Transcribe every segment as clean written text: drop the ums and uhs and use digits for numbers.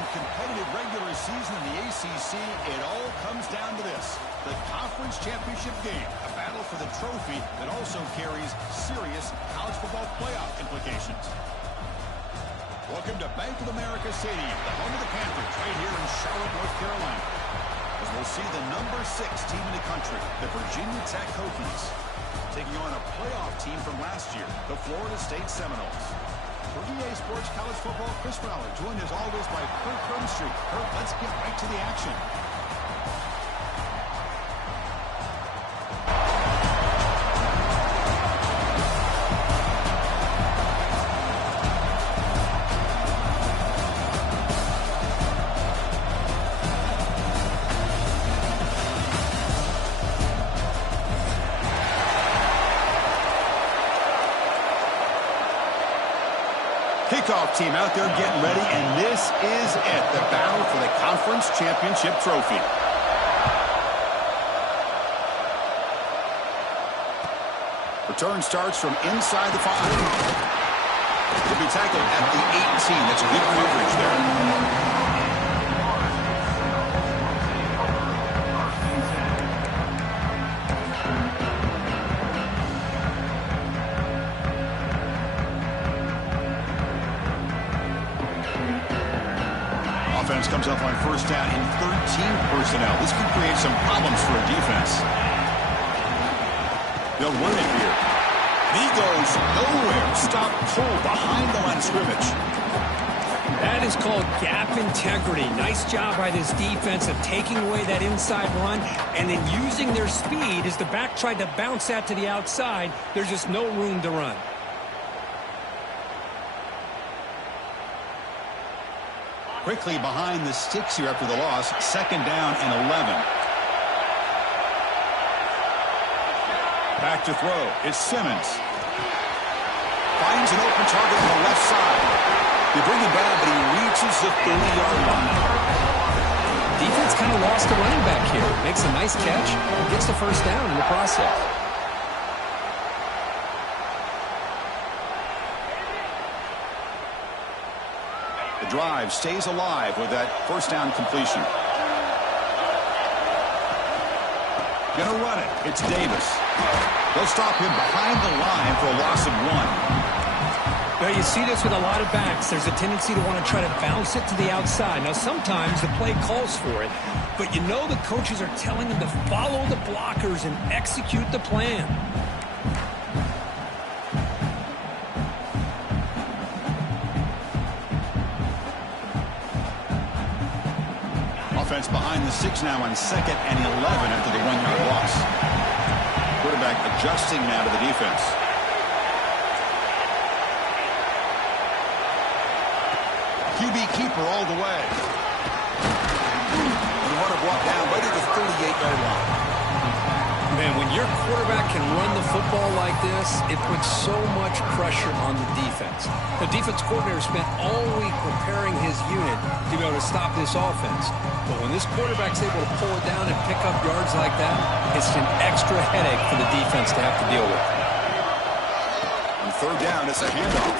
In competitive regular season in the ACC, it all comes down to this. The conference championship game, a battle for the trophy that also carries serious college football playoff implications. Welcome to Bank of America Stadium, the home of the Panthers, right here in Charlotte, North Carolina. As we'll see the number 6 team in the country, the Virginia Tech Hokies, taking on a playoff team from last year, the Florida State Seminoles. For EA Sports College Football, Chris Fowler, joined as always by Kurt Crumbstreet. Kurt, let's get right to the action. Kickoff team out there getting ready, and this is it, the battle for the conference championship trophy. Return starts from inside the 5. He'll be tackled at the 18. That's good coverage there. Offense comes up on first down in 13 personnel. This could create some problems for a defense. They'll run it here. He goes nowhere. Stop pull behind the line of scrimmage. That is called gap integrity. Nice job by this defense of taking away that inside run and then using their speed as the back tried to bounce that to the outside. There's just no room to run. Quickly behind the sticks here after the loss. Second down and 11. Back to throw. It's Simmons. Finds an open target on the left side. They bring him down, but he reaches the 30-yard line. Defense kind of lost a running back here. Makes a nice catch and gets the first down in the process. The drive stays alive with that first down completion. Gonna run it. It's Davis. They'll stop him behind the line for a loss of 1. Well, you see this with a lot of backs. There's a tendency to want to try to bounce it to the outside. Now, sometimes the play calls for it, but you know the coaches are telling them to follow the blockers and execute the plan. Offense behind the 6 now on 2nd and 11 after the 1-yard loss. Quarterback adjusting now to the defense. QB keeper all the way. The runner brought down right at the 38-yard line. Man, when your quarterback can run the football like this, it puts so much pressure on the defense. The defense coordinator spent all week preparing his unit to be able to stop this offense. But when this quarterback's able to pull it down and pick up yards like that, it's an extra headache for the defense to have to deal with. On third down, it's a handoff.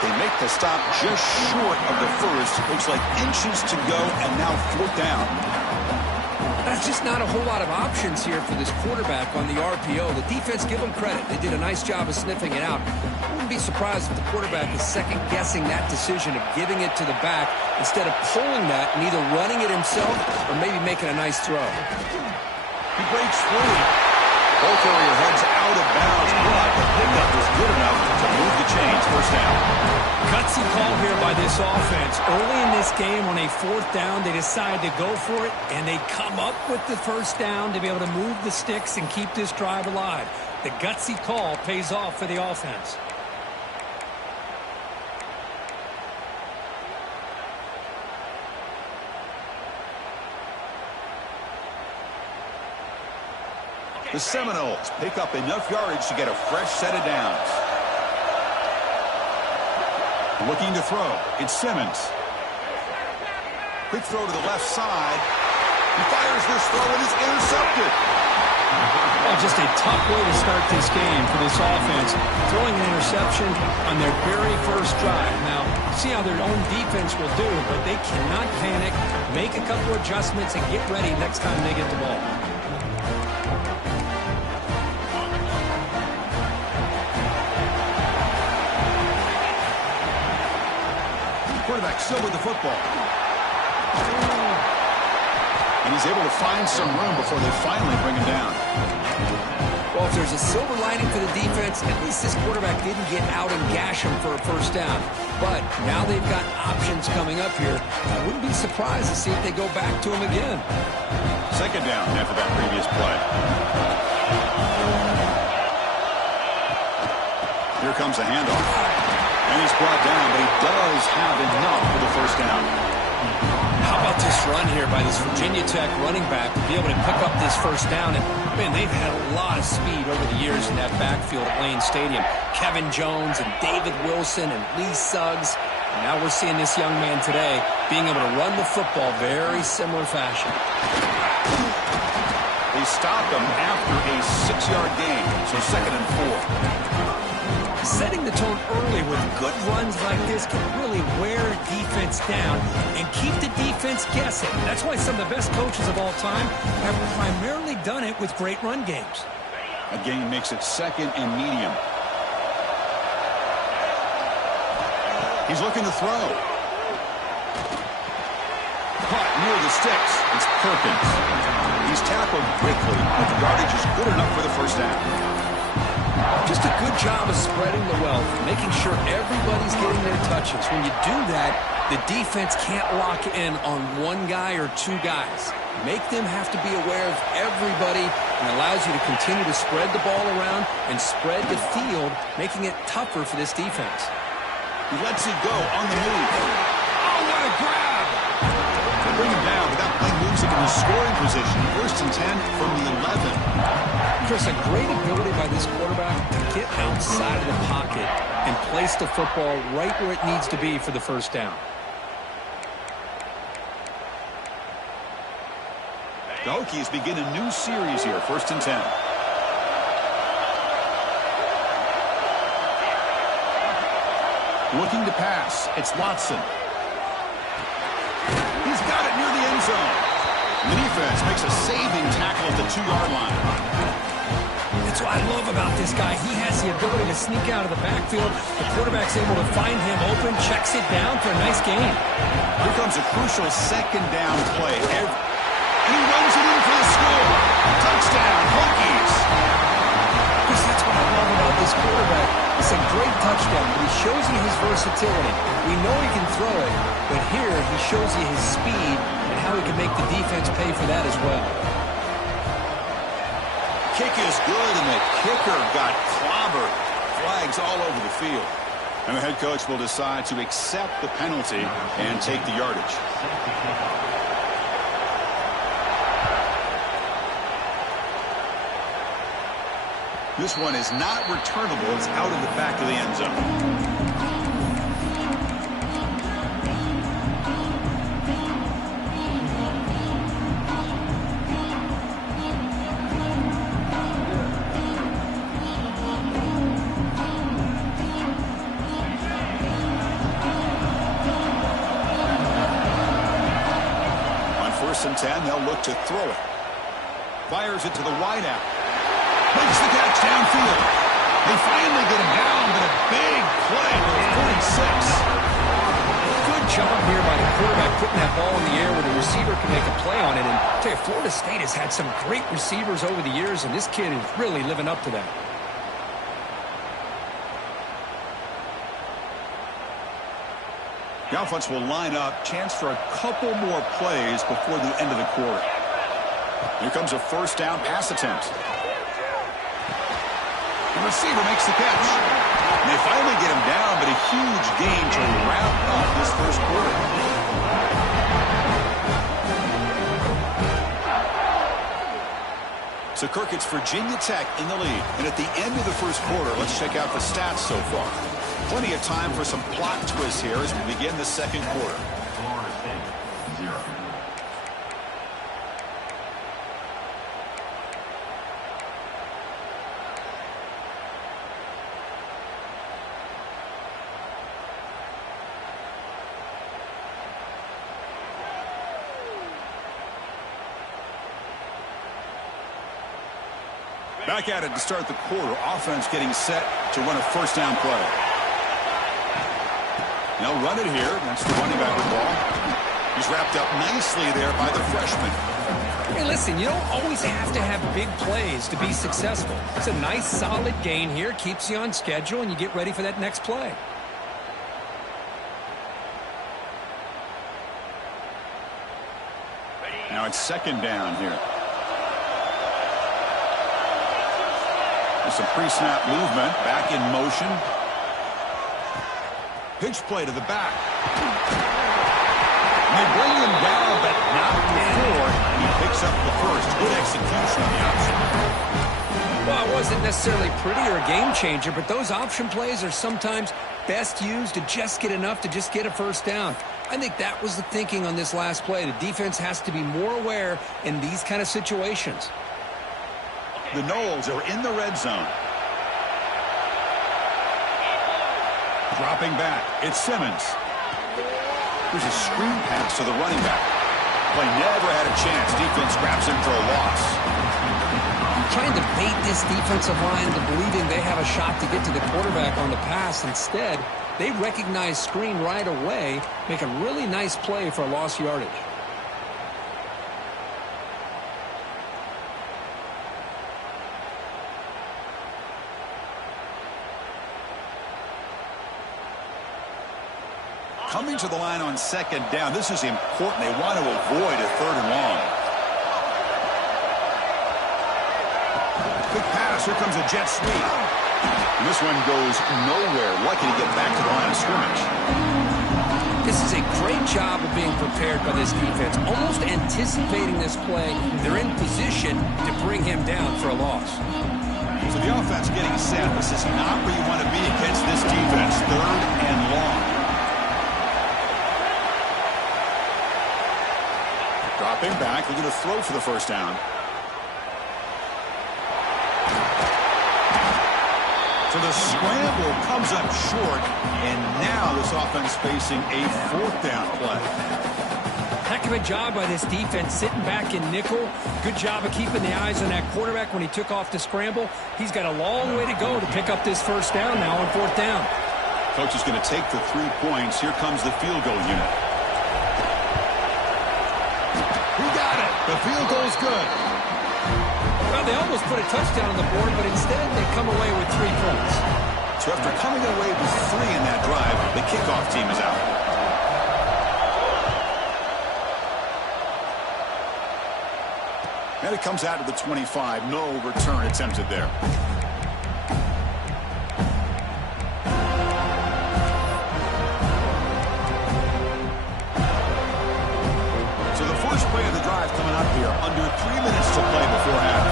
They make the stop just short of the first. Looks like inches to go, and now fourth down. There's just not a whole lot of options here for this quarterback on the RPO. The defense, give them credit. They did a nice job of sniffing it out. I wouldn't be surprised if the quarterback is second-guessing that decision of giving it to the back instead of pulling that and either running it himself or maybe making a nice throw. He breaks free. Both area heads out of bounds, but the pickup is good enough to move the chains. First down. Gutsy call here by this offense. Early in this game on a fourth down, they decide to go for it, and they come up with the first down to be able to move the sticks and keep this drive alive. The gutsy call pays off for the offense. The Seminoles pick up enough yardage to get a fresh set of downs. Looking to throw. It's Simmons. Quick throw to the left side. He fires this throw and is intercepted. Well, just a tough way to start this game for this offense. Throwing an interception on their very first drive. Now, see how their own defense will do, but they cannot panic, make a couple adjustments, and get ready next time they get the ball. Quarterback still with the football. And he's able to find some room before they finally bring him down. Well, if there's a silver lining for the defense, at least this quarterback didn't get out and gash him for a first down. But now they've got options coming up here. I wouldn't be surprised to see if they go back to him again. Second down after that previous play. Here comes a handoff. And he's brought down, but he does have enough for the first down. How about this run here by this Virginia Tech running back to be able to pick up this first down? And, man, they've had a lot of speed over the years in that backfield at Lane Stadium. Kevin Jones and David Wilson and Lee Suggs. And now we're seeing this young man today being able to run the football very similar fashion. They stopped him after a 6-yard gain, so 2nd and 4. Setting the tone early with good runs like this can really wear defense down and keep the defense guessing. That's why some of the best coaches of all time have primarily done it with great run games. A gain makes it 2nd and medium. He's looking to throw. Caught near the sticks. It's Perkins. He's tackled quickly, but the yardage is good enough for the first down. Just a good job of spreading the wealth, making sure everybody's getting their touches. When you do that, the defense can't lock in on one guy or two guys. Make them have to be aware of everybody, and allows you to continue to spread the ball around and spread the field, making it tougher for this defense. He lets it go on the move. Oh, what a grab! They bring him down, but that play moves him into scoring position. 1st and 10 from the 11. Chris, a great ability by this quarterback to get outside of the pocket and place the football right where it needs to be for the first down. The Hokies begin a new series here, 1st and 10. Looking to pass, it's Watson. He's got it near the end zone. The defense makes a saving tackle at the 2-yard line. That's what I love about this guy. He has the ability to sneak out of the backfield. The quarterback's able to find him open, checks it down for a nice gain. Here comes a crucial 2nd down play. And he runs it in for the score. Touchdown, Hokies. Chris, that's what I love about this quarterback. It's a great touchdown, but he shows you his versatility. We know he can throw it, but here he shows you his speed and how he can make the defense pay for that as well. Kick is good, and the kicker got clobbered. Flags all over the field. And the head coach will decide to accept the penalty and take the yardage. This one is not returnable. It's out of the back of the end zone. And 10, they'll look to throw it. Fires it to the wideout. Makes the catch downfield. They finally get him down, but a big play for 46. Good job here by the quarterback putting that ball in the air where the receiver can make a play on it. And I tell you, Florida State has had some great receivers over the years, and this kid is really living up to that. The offense will line up. Chance for a couple more plays before the end of the quarter. Here comes a 1st down pass attempt. The receiver makes the catch. And they finally get him down, but a huge gain to wrap up this 1st quarter. So, Kirk, it's Virginia Tech in the lead. And at the end of the 1st quarter, let's check out the stats so far. Plenty of time for some plot twists here as we begin the 2nd quarter. Back at it to start the quarter. Offense getting set to run a first down play. Now run it here. That's the running back with the ball. He's wrapped up nicely there by the freshman. Hey, listen, you don't always have to have big plays to be successful. It's a nice, solid gain here. Keeps you on schedule, and you get ready for that next play. Now it's second down here. There's some pre-snap movement. Back in motion. Pitch play to the back. They bring him down, but not before he picks up the first. Good execution on the option. Well, it wasn't necessarily pretty or a game changer, but those option plays are sometimes best used to just get enough to just get a first down. I think that was the thinking on this last play. The defense has to be more aware in these kind of situations. The Noles are in the red zone. Dropping back. It's Simmons. There's a screen pass to the running back. Play never had a chance. Defense grabs him for a loss. Trying to bait this defensive line into believing they have a shot to get to the quarterback on the pass. Instead, they recognize screen right away, make a really nice play for a lost yardage. Coming to the line on second down. This is important. They want to avoid a third and long. Quick pass. Here comes a jet sweep. And this one goes nowhere. Lucky to get back to the line of scrimmage. This is a great job of being prepared by this defense. Almost anticipating this play. They're in position to bring him down for a loss. So the offense getting set. This is not where you want to be against this defense. Third and long. Dropping back, looking to throw for the first down. So the scramble comes up short, and now this offense facing a fourth down play. Heck of a job by this defense, sitting back in nickel. Good job of keeping the eyes on that quarterback when he took off the scramble. He's got a long way to go to pick up this first down now on fourth down. Coach is going to take the 3 points. Here comes the field goal unit. He got it. The field goal's good. Well, they almost put a touchdown on the board, but instead they come away with 3 points. So after coming away with 3 in that drive, the kickoff team is out. And it comes out to the 25. No return attempted there. Play of the drive coming up here. Under 3 minutes to play before half.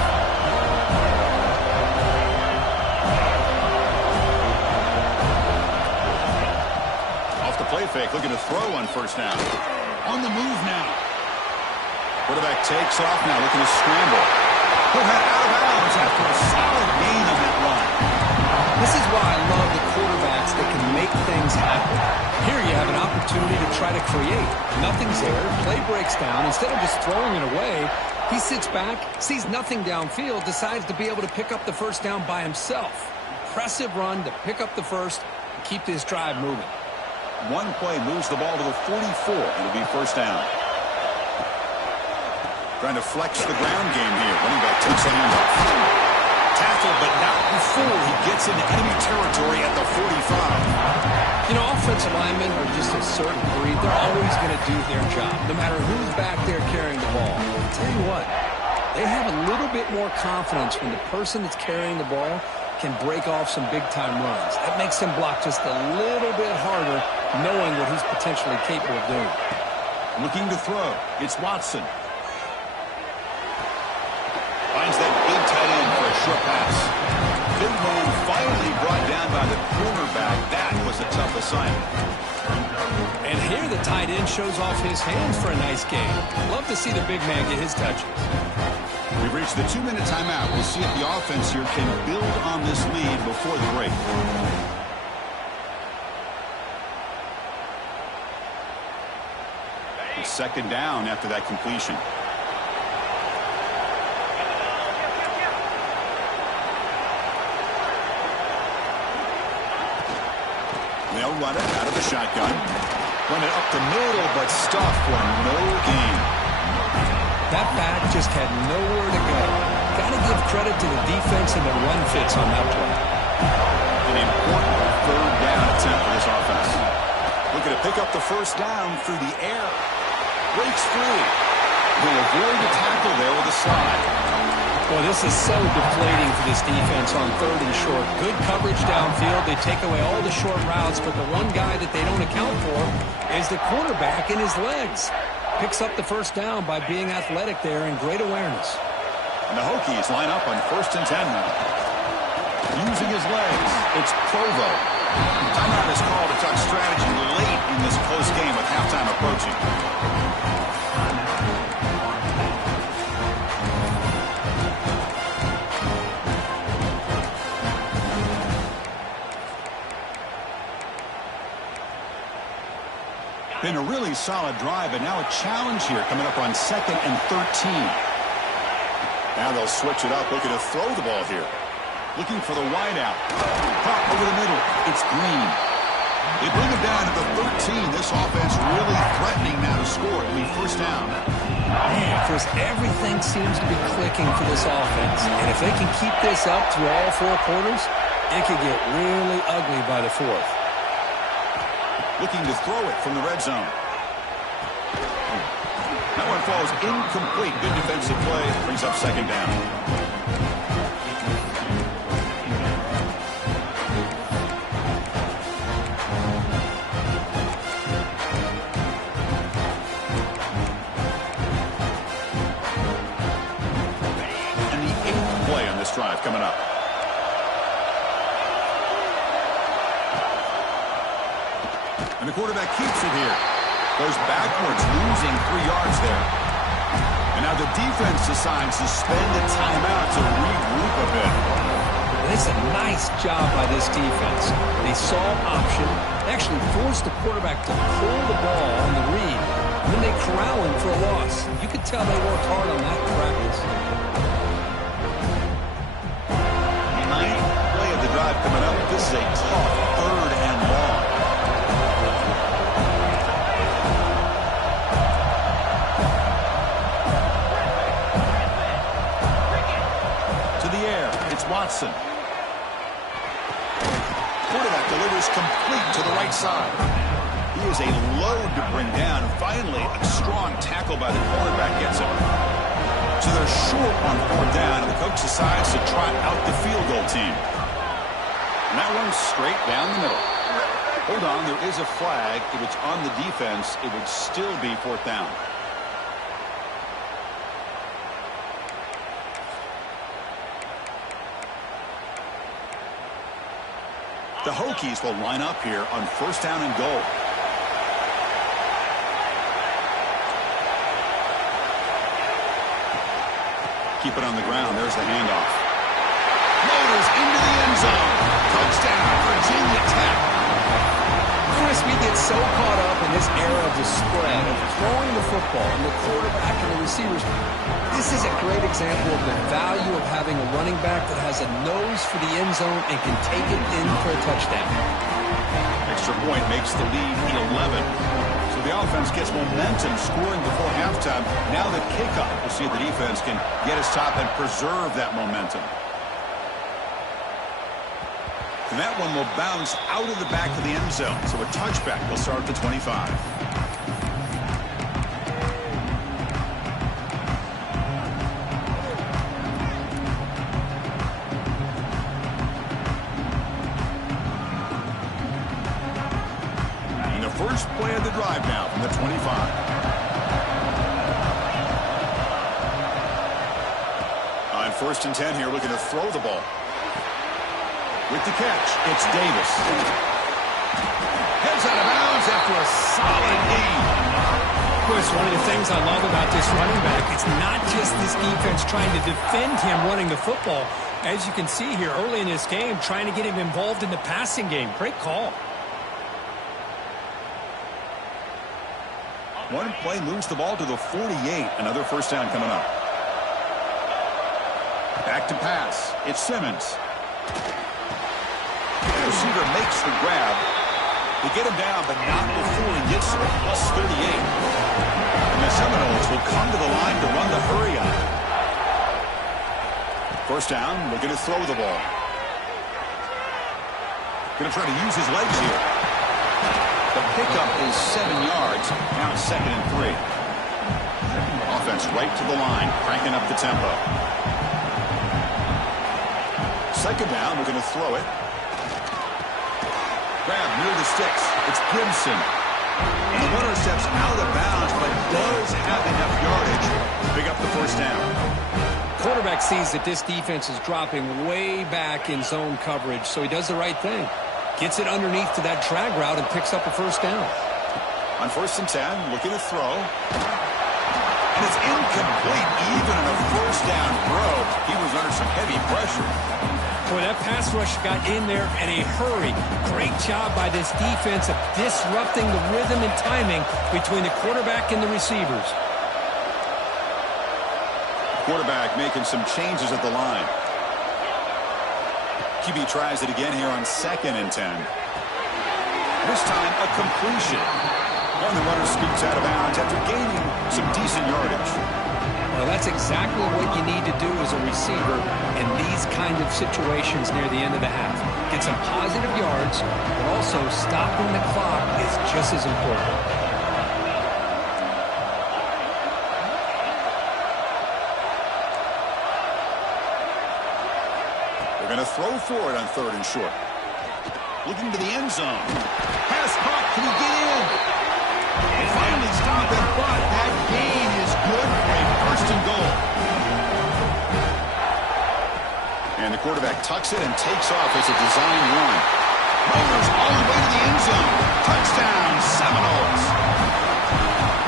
Off the play fake, looking to throw on first down. On the move now. Quarterback takes off now, looking to scramble. He'll head out of bounds after a solid gain on that run. This is why I love the quarterbacks that can make things happen. Here you have an opportunity to try to create. Nothing's there. Play breaks down. Instead of just throwing it away, he sits back, sees nothing downfield, decides to be able to pick up the first down by himself. Impressive run to pick up the first and keep this drive moving. One play moves the ball to the 44. It'll be first down. Trying to flex the ground game here. Running back takes a handoff. Tackle, but not before he gets into enemy territory at the 45. You know, offensive linemen are just a certain breed. They're always going to do their job, no matter who's back there carrying the ball. I'll tell you what, they have a little bit more confidence when the person that's carrying the ball can break off some big-time runs. That makes him block just a little bit harder, knowing what he's potentially capable of doing. Looking to throw. It's Watson. Finds that big tight end for a short pass. Big man finally brought down by the cornerback. That was a tough assignment. And here the tight end shows off his hands for a nice game. Love to see the big man get his touches. We've reached the 2-minute timeout. We'll see if the offense here can build on this lead before the break. It's second down after that completion. They'll run it out of the shotgun. Run it up the middle, but stuff for no gain. That back just had nowhere to go. Got to give credit to the defense and the run fits on that play. An important third down attempt for this offense. Looking to pick up the first down through the air. Breaks free. He'll avoid the tackle there with a slide. Well, this is so deflating for this defense on third and short. Good coverage downfield. They take away all the short routes, but the one guy that they don't account for is the quarterback in his legs. Picks up the first down by being athletic there and great awareness. And the Hokies line up on 1st and 10 now. Using his legs, it's Provo. Timeout is called to talk strategy late in this close game with halftime approaching. Been a really solid drive, and now a challenge here coming up on 2nd and 13. Now they'll switch it up, looking to throw the ball here. Looking for the wide out. Caught over the middle. It's Green. They bring him down to the 13. This offense really threatening now to score. It'll be first down. Man, Chris, everything seems to be clicking for this offense. And if they can keep this up through all 4 quarters, it could get really ugly by the 4th. Looking to throw it from the red zone. That one falls incomplete. Good defensive play. Brings up 2nd down. And the 8th play on this drive coming up. And the quarterback keeps it here. Goes backwards, losing 3 yards there. And now the defense decides to spend a timeout to regroup a bit. It's a nice job by this defense. They saw option, actually forced the quarterback to pull the ball on the read, and then they corral him for a loss. You could tell they worked hard on that in practice. 9th play of the drive coming up. This is a tough 3rd and long. Watson. Quarterback delivers complete to the right side. He is a load to bring down. And finally, a strong tackle by the cornerback gets him. So they're short on 4th down, and the coach decides to trot out the field goal team. And that one's straight down the middle. Hold on, there is a flag. If it's on the defense, it would still be 4th down. The Hokies will line up here on 1st down and goal. Keep it on the ground. There's the handoff. Motors into the end zone. Touchdown, Virginia Tech. Chris, we get so caught up in this era of the spread, of throwing the football, and the quarterback and the receivers. This is a great example of the value of having a running back that has a nose for the end zone and can take it in for a touchdown. Extra point makes the lead 11. So the offense gets momentum, scoring before halftime. Now the kickoff. We'll see if the defense can get his top and preserve that momentum. And that one will bounce out of the back of the end zone. So a touchback will start at the 25. And the first play of the drive now from the 25. On 1st and 10 here, looking to throw the ball. With the catch, it's Davis. Heads out of bounds after a solid gain. Chris, one of the things I love about this running back, it's not just this defense trying to defend him running the football. As you can see here early in this game, trying to get him involved in the passing game. Great call. One play moves the ball to the 48. Another first down coming up. Back to pass. It's Simmons. The receiver makes the grab. They get him down, but not before he gets to the plus 38. And the Seminoles will come to the line to run the hurry on. First down, looking to throw the ball. Going to try to use his legs here. The pickup is 7 yards. Now it's 2nd and 3. Offense right to the line, cranking up the tempo. Second down, we're going to throw it. Grab near the sticks. It's Gibson. And the runner steps out of bounds, but does have enough yardage to pick up the first down. Quarterback sees that this defense is dropping way back in zone coverage, so he does the right thing. Gets it underneath to that drag route and picks up a first down. On 1st and 10, looking to throw. And it's incomplete. Even in a first down throw, he was under some heavy pressure. Boy, that pass rush got in there in a hurry. Great job by this defense of disrupting the rhythm and timing between the quarterback and the receivers. Quarterback making some changes at the line. QB tries it again here on 2nd and 10. This time a completion. And the runner scoots out of bounds after gaining some decent yardage. Well, that's exactly what you need to do as a receiver in these kind of situations near the end of the half. Get some positive yards, but also stopping the clock is just as important. They're going to throw for it on 3rd and short. Looking to the end zone. Pass caught. Can he get in? And finally stop it, but that gain is good for a 1st and goal. And the quarterback tucks it and takes off as a design run. Rovers all the way to the end zone. Touchdown, Seminoles.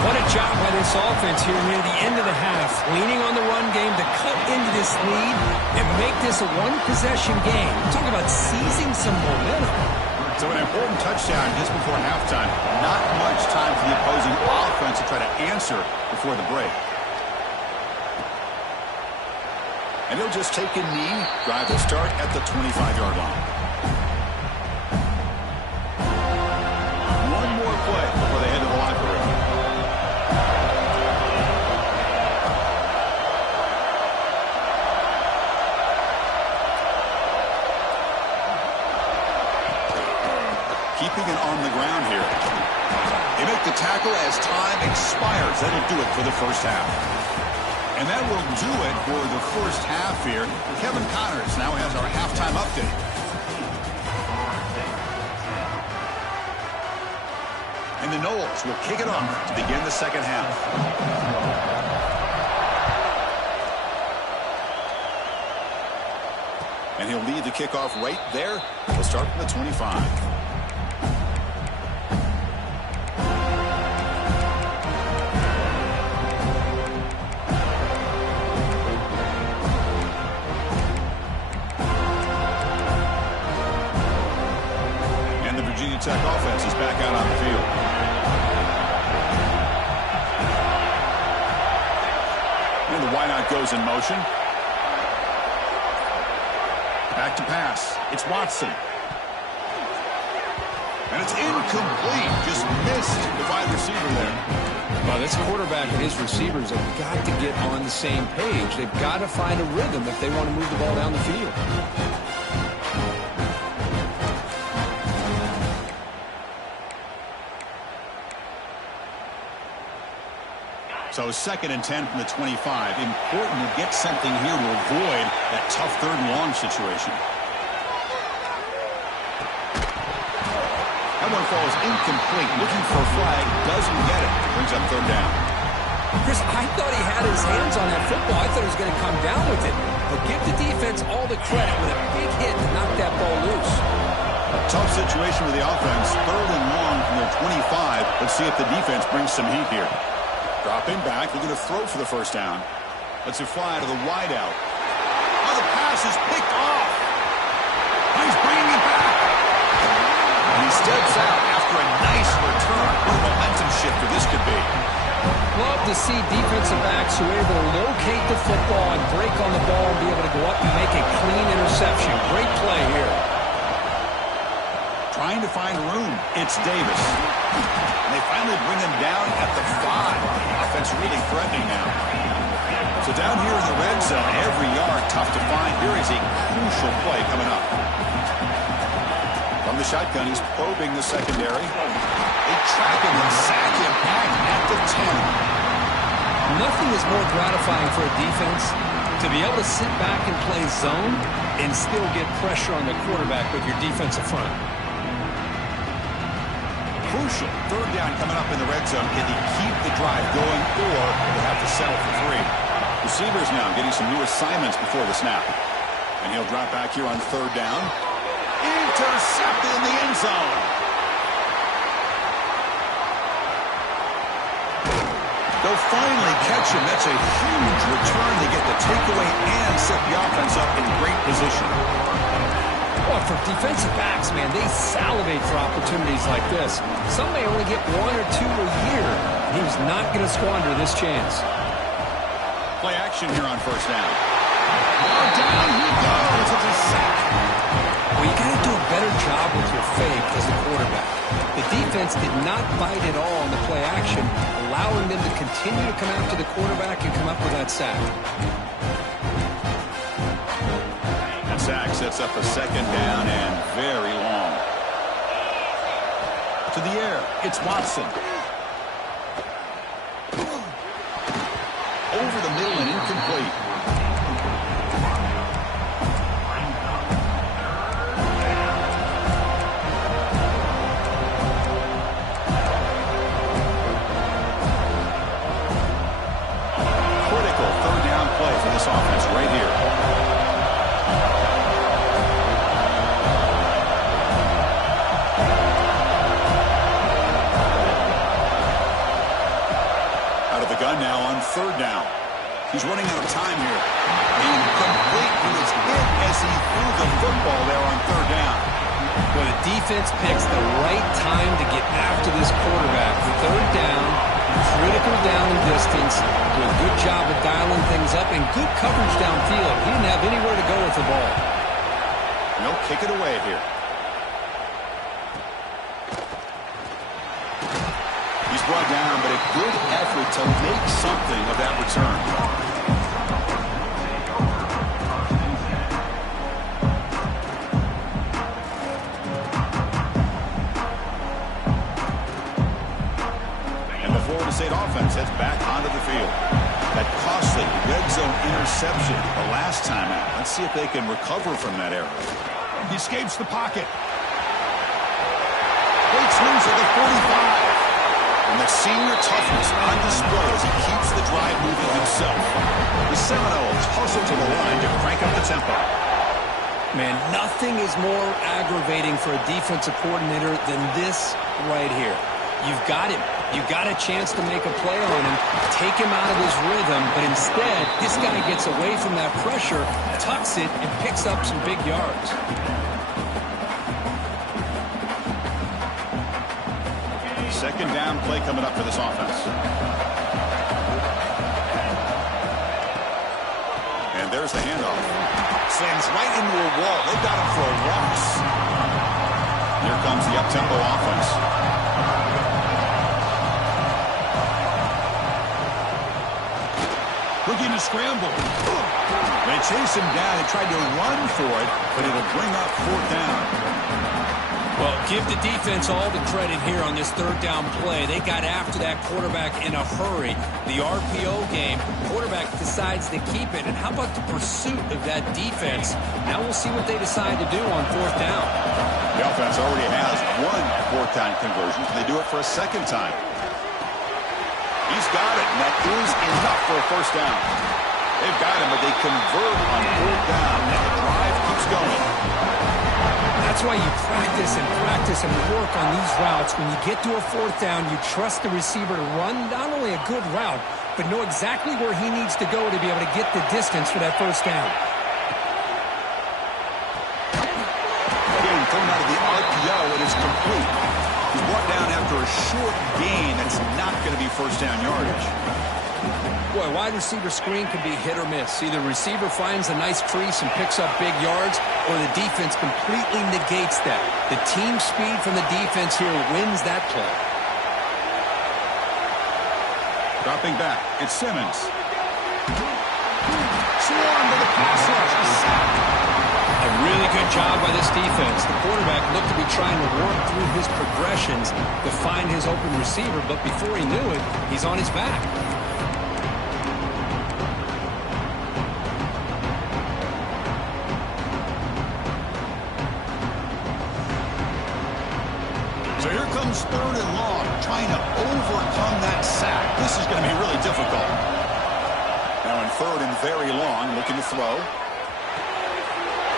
What a job by this offense here near the end of the half. Leaning on the run game to cut into this lead and make this a one-possession game. Talk about seizing some momentum. So an important touchdown just before halftime. Not much time for the opposing offense to try to answer before the break. And they'll just take a knee, drive to start at the 25-yard line. One more play before they head to the locker room. Keeping it on the ground here. They make the tackle as time expires. That'll do it for the first half. And that will do it for the first half here. Kevin Connors now has our halftime update. And the Noles will kick it off to begin the second half. And he'll lead the kickoff right there. We'll start from the 25. Tech offense is back out on the field. And the wideout goes in motion. Back to pass. It's Watson. And it's incomplete. Just missed the wide receiver there. Well, this quarterback and his receivers have got to get on the same page. They've got to find a rhythm if they want to move the ball down the field. So 2nd and 10 from the 25. Important to get something here to avoid that tough 3rd and long situation. That one falls incomplete. Looking for a flag. Doesn't get it. Brings up 3rd down. Chris, I thought he had his hands on that football. I thought he was going to come down with it. But give the defense all the credit with a big hit to knock that ball loose. A tough situation with the offense. 3rd and long from their 25. Let's see if the defense brings some heat here. Dropping back, looking to throw for the first down. Let's it fly to the wideout. Oh, the pass is picked off. He's bringing it back. And he steps out after a nice return. What a momentum shifter this could be. Love to see defensive backs who are able to locate the football and break on the ball and be able to go up and make a clean interception. Great play here. trying to find room. It's Davis. And they finally bring him down at the 5. Offense really threatening now. So down here in the red zone, every yard tough to find. Here is a crucial play coming up. From the shotgun, he's probing the secondary. They track him and sack him back at the 10. Nothing is more gratifying for a defense to be able to sit back and play zone and still get pressure on the quarterback with your defensive front. Crucial third down coming up in the red zone. Can he keep the drive going, or they have to settle for 3? Receivers now getting some new assignments before the snap. And he'll drop back here on third down. Intercepted in the end zone. They'll finally catch him. That's a huge return. They get the takeaway and set the offense up in great position. Well, for defensive backs, man, they salivate for opportunities like this. Some may only get 1 or 2 a year. He was not going to squander this chance. Play action here on first down. Oh, down he goes. It's a sack. Well, you got to do a better job with your fake as a quarterback. The defense did not bite at all on the play action, allowing them to continue to come after the quarterback and come up with that sack. That sack sets up a second down and very long. To the air, it's Watson. Over the middle and incomplete. Critical third down play for this offense right here. Out of the gun now on third down. He's running out of time here. Incomplete. He was hit as he threw the football there on third down. Well, the defense picks the right time to get after this quarterback. Third down, critical down and distance. Do a good job of dialing things up and good coverage downfield. He didn't have anywhere to go with the ball. No, kick it away here. He's brought down, but a good effort to make something of that return. And the Florida State offense heads back onto the field. That costly red zone interception the last time out. Let's see if they can recover from that error. He escapes the pocket. Breaks loose at the 45. And the senior toughness on display as he keeps the drive moving himself. The Seminoles hustle to the line to crank up the tempo. Man, nothing is more aggravating for a defensive coordinator than this right here. You've got him. You've got a chance to make a play on him, take him out of his rhythm, but instead, this guy gets away from that pressure, tucks it, and picks up some big yards. Second down play coming up for this offense. And there's the handoff. Slams right into a wall. They've got him for a loss. Here comes the up-tempo offense. Looking to scramble. They chase him down. They tried to run for it, but it'll bring up fourth down. Well, give the defense all the credit here on this third down play. They got after that quarterback in a hurry. The RPO game, quarterback decides to keep it. And how about the pursuit of that defense? Now we'll see what they decide to do on fourth down. The offense already has one fourth down conversion. Can they do it for a second time? He's got it, and that is enough for a first down. They've got him, but they convert on fourth down, and the drive keeps going. That's why you practice and work on these routes. When you get to a fourth down, you trust the receiver to run not only a good route, but know exactly where he needs to go to be able to get the distance for that first down. Again, thrown out of the RPO, it is complete. He's brought down after a short gain. That's not going to be first down yardage. Boy, a wide receiver screen can be hit or miss. Either the receiver finds a nice crease and picks up big yards, or the defense completely negates that. The team speed from the defense here wins that play. Dropping back, it's Simmons. Swarm to the pass rush, a sack. A really good job by this defense. The quarterback looked to be trying to work through his progressions to find his open receiver, but before he knew it, he's on his back. So here comes 3rd and long, trying to overcome that sack. This is going to be really difficult. Now in 3rd and very long, looking to throw.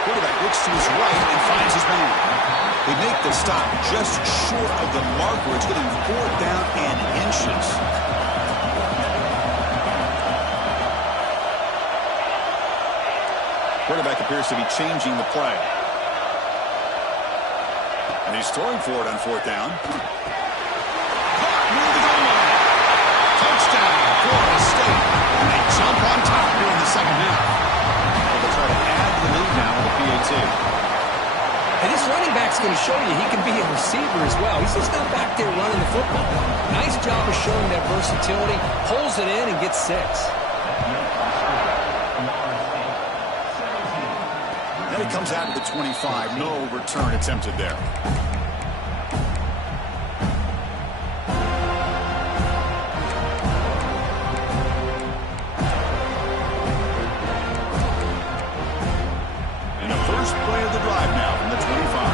Quarterback looks to his right and finds his man. They make the stop just short of the marker. It's getting 4th down and inches. Quarterback appears to be changing the play. And he's throwing for it on 4th down. Caught near the goal line. Touchdown, Florida State. And they jump on top here in the second half. They'll try to add to the lead now with the PAT. And this running back's going to show you he can be a receiver as well. He's just not back there running the football. Nice job of showing that versatility. Pulls it in and gets 6. Then he comes out to the 25. No return attempted there. And the first play of the drive now from the 25.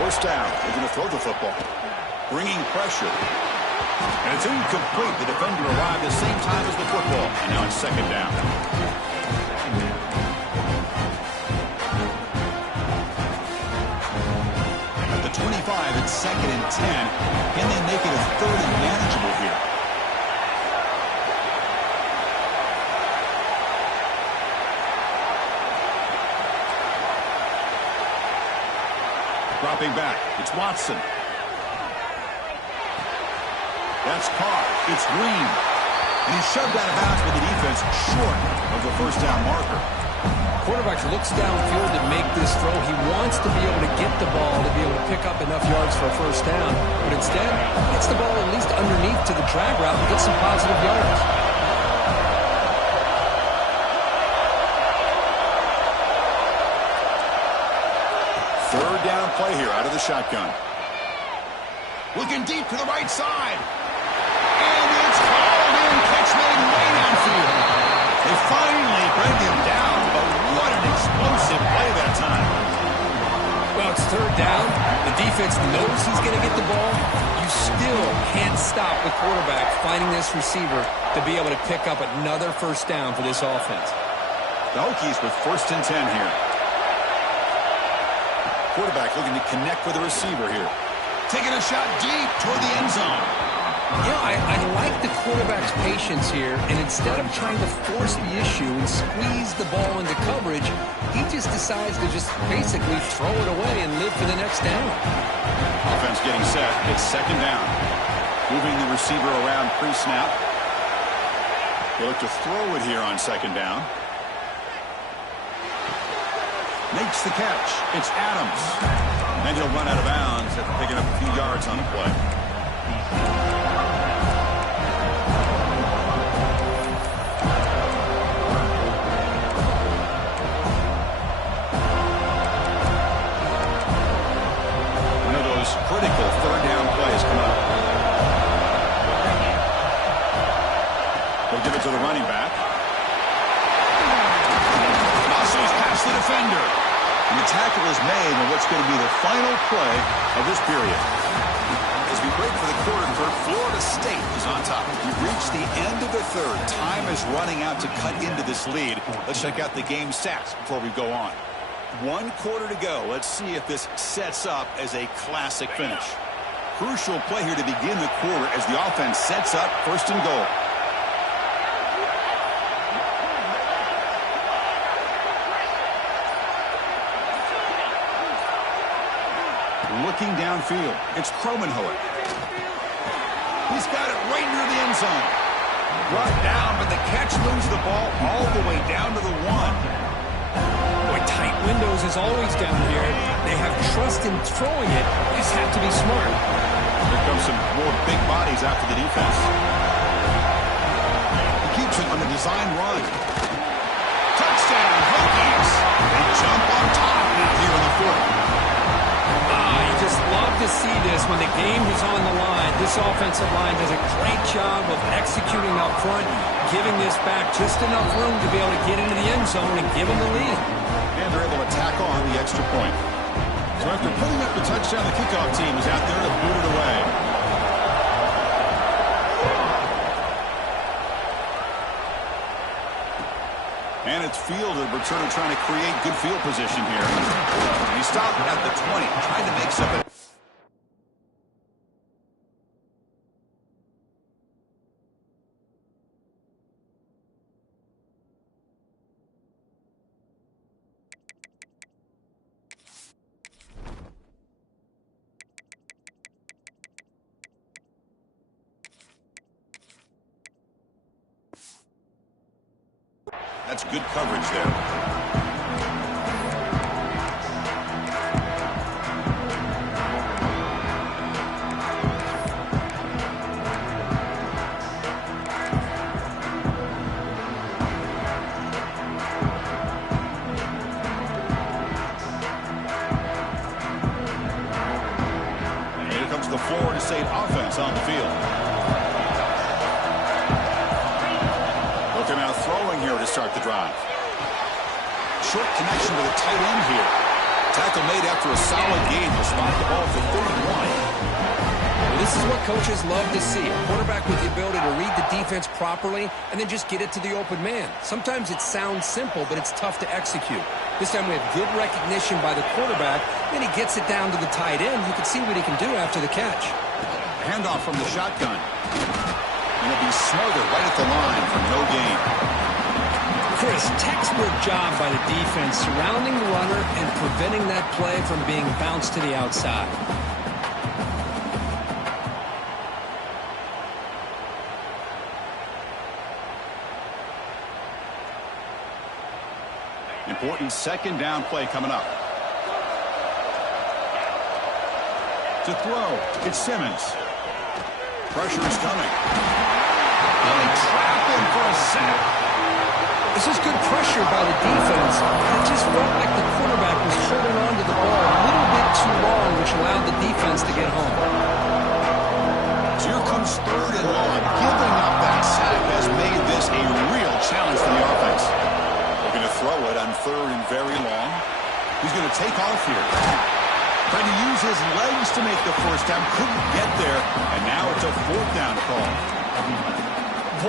1st down. They're going to throw the football. Bringing pressure. And it's incomplete. The defender arrived at the same time as the football. And now it's 2nd down. At the 25, it's 2nd and 10. Can they make it a 3rd and manageable here? Dropping back, it's Watson. That's caught. It's Green. And he's shoved out of bounds with the defense short of the 1st down marker. Quarterback looks downfield to make this throw. He wants to be able to get the ball to be able to pick up enough yards for a 1st down. But instead, gets the ball at least underneath to the drag route and gets some positive yards. Third down play here out of the shotgun. Looking deep to the right side. And it's called in. Catch made way downfield. They finally bring him down, but what an explosive play that time. Well, it's 3rd down. The defense knows he's going to get the ball. You still can't stop the quarterback finding this receiver to be able to pick up another 1st down for this offense. The Hokies with 1st and 10 here. Quarterback looking to connect with the receiver here. Taking a shot deep toward the end zone. Yeah, I like the quarterback's patience here, and instead of trying to force the issue and squeeze the ball into coverage, he just decides to just basically throw it away and live for the next down. Offense getting set. It's 2nd down. Moving the receiver around pre-snap. They look to throw it here on 2nd down. Makes the catch. It's Adams. And he'll run out of bounds after picking up a few yards on the play. One of those critical 3rd down plays come up. They'll give it to the running back. Muscles past the defender. And the tackle is made on what's going to be the final play of this period. As we break for the quarter, Florida State is on top. We've reached the end of the 3rd. Time is running out to cut into this lead. Let's check out the game stats before we go on. 1 quarter to go. Let's see if this sets up as a classic finish. Crucial play here to begin the quarter as the offense sets up 1st and goal. Looking downfield, it's Cromenhoek. He's got it right near the end zone. Brought down, but the catch moves the ball all the way down to the 1. Boy, tight windows is always down here. They have trust in throwing it. You just have to be smart. Here comes some more big bodies after the defense. He keeps it on the design run. Touchdown, Hokies. They jump on top now here in the 4th. You just love to see this when the game is on the line. This offensive line does a great job of executing up front, giving this back just enough room to be able to get into the end zone and give them the lead. And they're able to tack on the extra point. So after putting up the touchdown, the kickoff team is out there to boot it away. And it's fielded. Returner trying to create good field position here. He stopped at the 20, trying to make something. That's good coverage there. The Florida State offense on the field. Looking out throwing here to start the drive. Short connection to the tight end here. Tackle made after a solid gain. Will spot the ball for 31. Well, this is what coaches love to see. A quarterback with the ability to read the defense properly and then just get it to the open man. Sometimes it sounds simple, but it's tough to execute. This time we have good recognition by the quarterback. Then he gets it down to the tight end. You can see what he can do after the catch. Handoff from the shotgun. And it'll be smothered right at the line for no gain. Chris, textbook job by the defense surrounding the runner and preventing that play from being bounced to the outside. Important second down play coming up. To throw, it's Simmons. Pressure is coming. They trap him for a sack. This is good pressure by the defense. It just felt like the quarterback was holding on to the ball a little bit too long, which allowed the defense to get home. So here comes 3rd and long. Giving up that sack has made this a real challenge for the offense. Going to throw it on 3rd and very long. He's going to take off here. Trying to use his legs to make the first down. Couldn't get there. And now it's a 4th down call.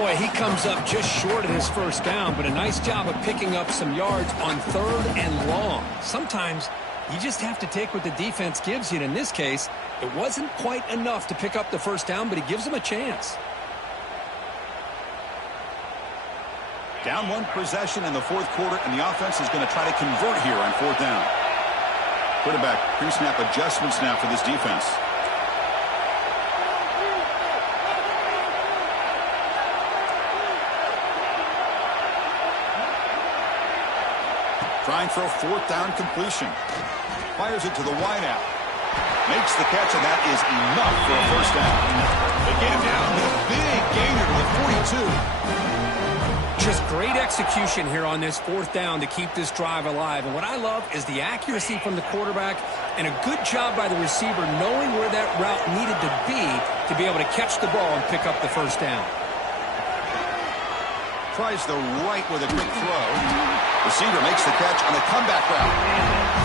Boy, he comes up just short of his first down, but a nice job of picking up some yards on 3rd and long. Sometimes you just have to take what the defense gives you. And in this case, it wasn't quite enough to pick up the first down, but he gives them a chance. Down 1 possession in the 4th quarter, and the offense is going to try to convert here on 4th down. Quarterback pre-snap adjustments now for this defense. Trying for a 4th down completion. Fires it to the wideout. Makes the catch, and that is enough for a first down. They get him down with a big gainer to the 42. Just great execution here on this 4th down to keep this drive alive. And what I love is the accuracy from the quarterback and a good job by the receiver knowing where that route needed to be able to catch the ball and pick up the first down. Tries the right with a quick throw. Receiver makes the catch on a comeback route.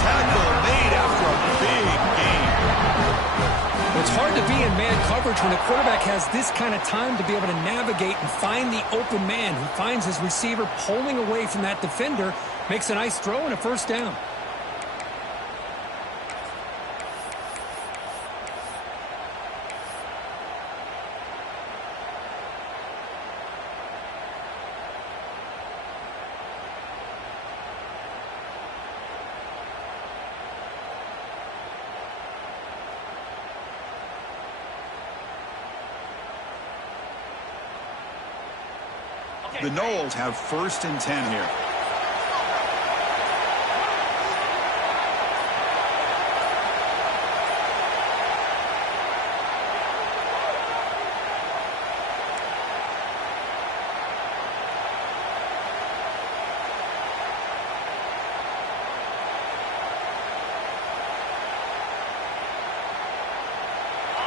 Tackle made after a big gain. Well, it's hard to be in man coverage when the quarterback has this kind of time to be able to navigate and find the open man. He finds his receiver pulling away from that defender, makes a nice throw and a first down. The Noles have 1st and 10 here.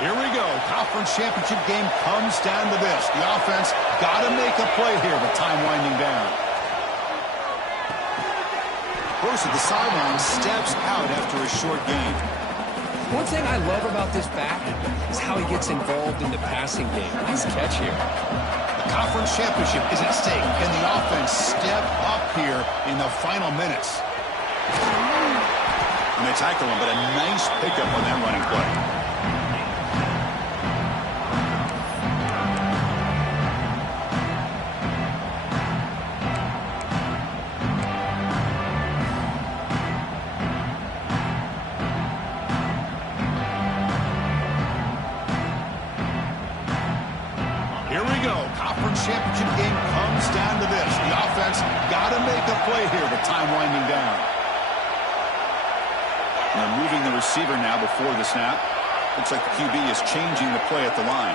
Here we go. Conference championship game comes down to this. The offense got to make a play here with time winding down. Bruce at the sideline steps out after a short game. One thing I love about this back is how he gets involved in the passing game. Nice catch here. The conference championship is at stake. Can the offense step up here in the final minutes? And they tackle him, but a nice pickup on that running play. Championship game comes down to this. The offense got to make a play here with time winding down. And they're moving the receiver now before the snap. Looks like the QB is changing the play at the line.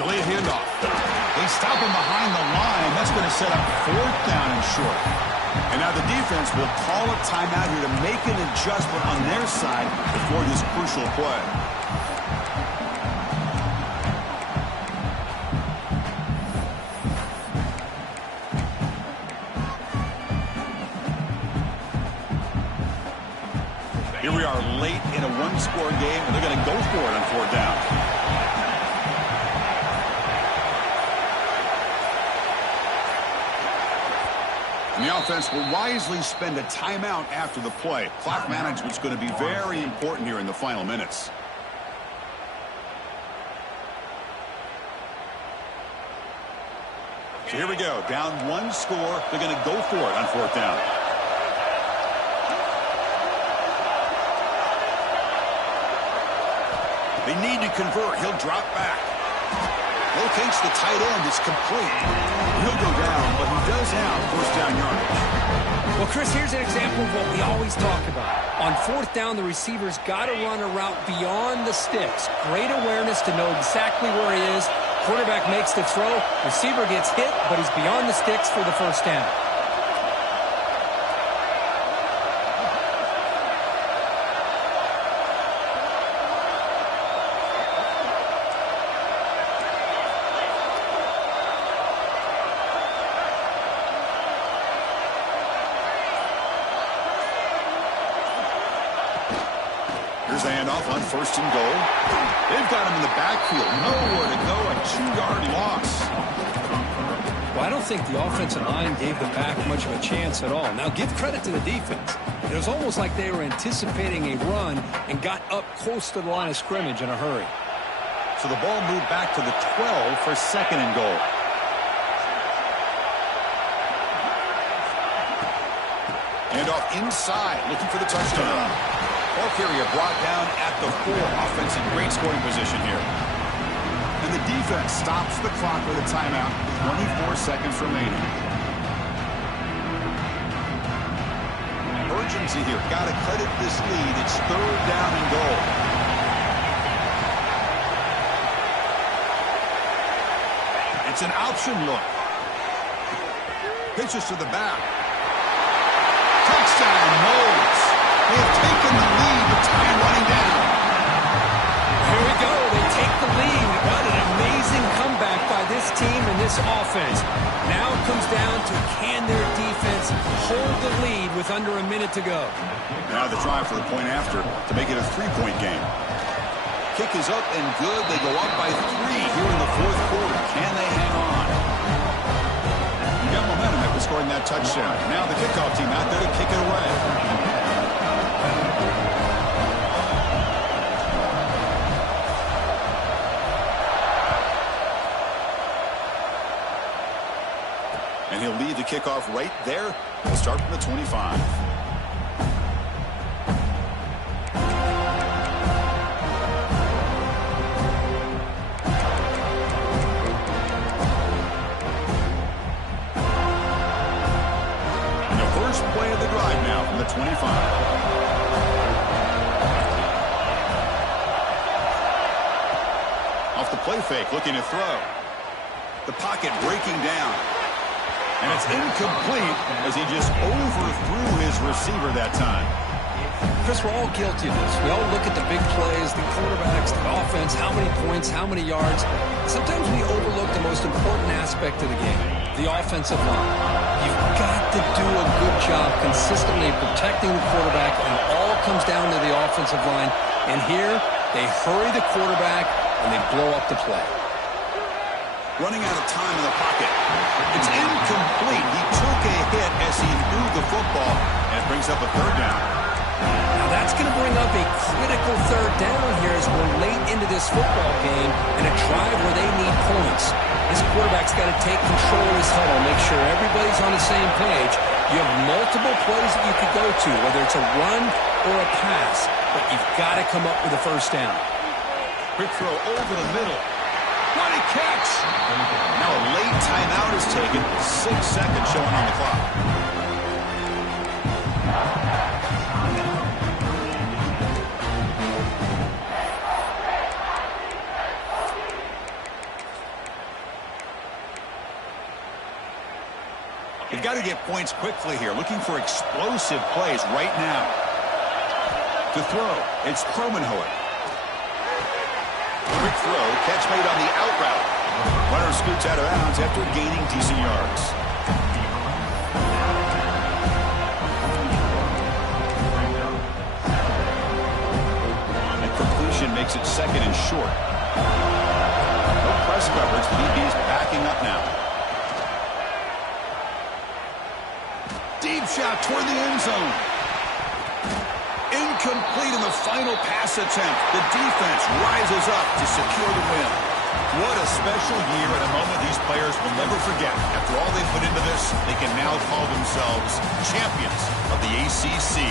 Delay handoff. They stop him behind the line. That's going to set up 4th down and short. And now the defense will call a timeout here to make an adjustment on their side before this crucial play. Here we are late in a one-score game, and they're going to go for it on 4th down. And the offense will wisely spend a timeout after the play. Clock management's going to be very important here in the final minutes. So here we go. Down 1 score. They're going to go for it on 4th down. They need to convert. He'll drop back. Locates the tight end. It's complete. He'll go down, but he does have 1st down yardage. Well, Chris, here's an example of what we always talk about. On 4th down, the receiver's got to run a route beyond the sticks. Great awareness to know exactly where he is. Quarterback makes the throw. Receiver gets hit, but he's beyond the sticks for the 1st down. Here's the handoff on 1st and goal. They've got him in the backfield. Nowhere to go. A 2-yard loss. Well, I don't think the offensive line gave the back much of a chance at all. Now, give credit to the defense. It was almost like they were anticipating a run and got up close to the line of scrimmage in a hurry. So the ball moved back to the 12 for 2nd and goal. Handoff inside, looking for the touchdown. Ball carrier brought down at the 4. Offense in great scoring position here. And the defense stops the clock with a timeout. 24 seconds remaining. Urgency here. Got to credit this lead. It's 3rd down and goal. It's an option look. Pitches to the back. Touchdown, Noles. They have taken the lead with time running down. Here we go. They take the lead. What an amazing comeback by this team and this offense. Now it comes down to can their defense hold the lead with under a minute to go. Now the try for the point after to make it a 3-point game. Kick is up and good. They go up by 3 here in the 4th quarter. Can they hang on? You got momentum after scoring that touchdown. Now the kickoff team out there to kick it away. And he'll lead the kickoff right there. We'll start from the 25. play of the drive now from the 25. Off the play fake, looking to throw. The pocket breaking down. And it's incomplete as he just overthrew his receiver that time. Chris, we're all guilty of this. We all look at the big plays, the quarterbacks, the offense, how many points, how many yards. Sometimes we overlook the most important aspect of the game, the offensive line. You've got to do a good job consistently protecting the quarterback, and it all comes down to the offensive line. And here, they hurry the quarterback, and they blow up the play. Running out of time in the pocket. It's incomplete. He took a hit as he threw the football, and it brings up a third down. Now that's going to bring up a critical third down here as we're late into this football game and a drive where they need points. This quarterback's got to take control of his huddle, make sure everybody's on the same page. You have multiple plays that you could go to, whether it's a run or a pass, but you've got to come up with a first down. Quick throw over the middle. What a catch! Now a late timeout is taken. 6 seconds showing on the clock. They've got to get points quickly here. Looking for explosive plays right now. To throw, it's Cromenhoek. Quick throw, catch made on the out route. Runner scoots out of bounds after gaining decent yards. And completion makes it second and short. No press coverage. The DB's backing up now. Deep shot toward the end zone. Incomplete in the final pass attempt. The defense rises up to secure the win. What a special year and a moment these players will never forget. After all they put into this, they can now call themselves champions of the ACC.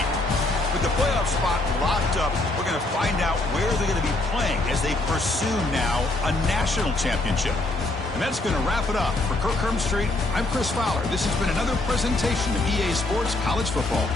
With the playoff spot locked up, we're going to find out where they're going to be playing as they pursue now a national championship. And that's going to wrap it up. For Kirk Street, I'm Chris Fowler. This has been another presentation of EA Sports College Football.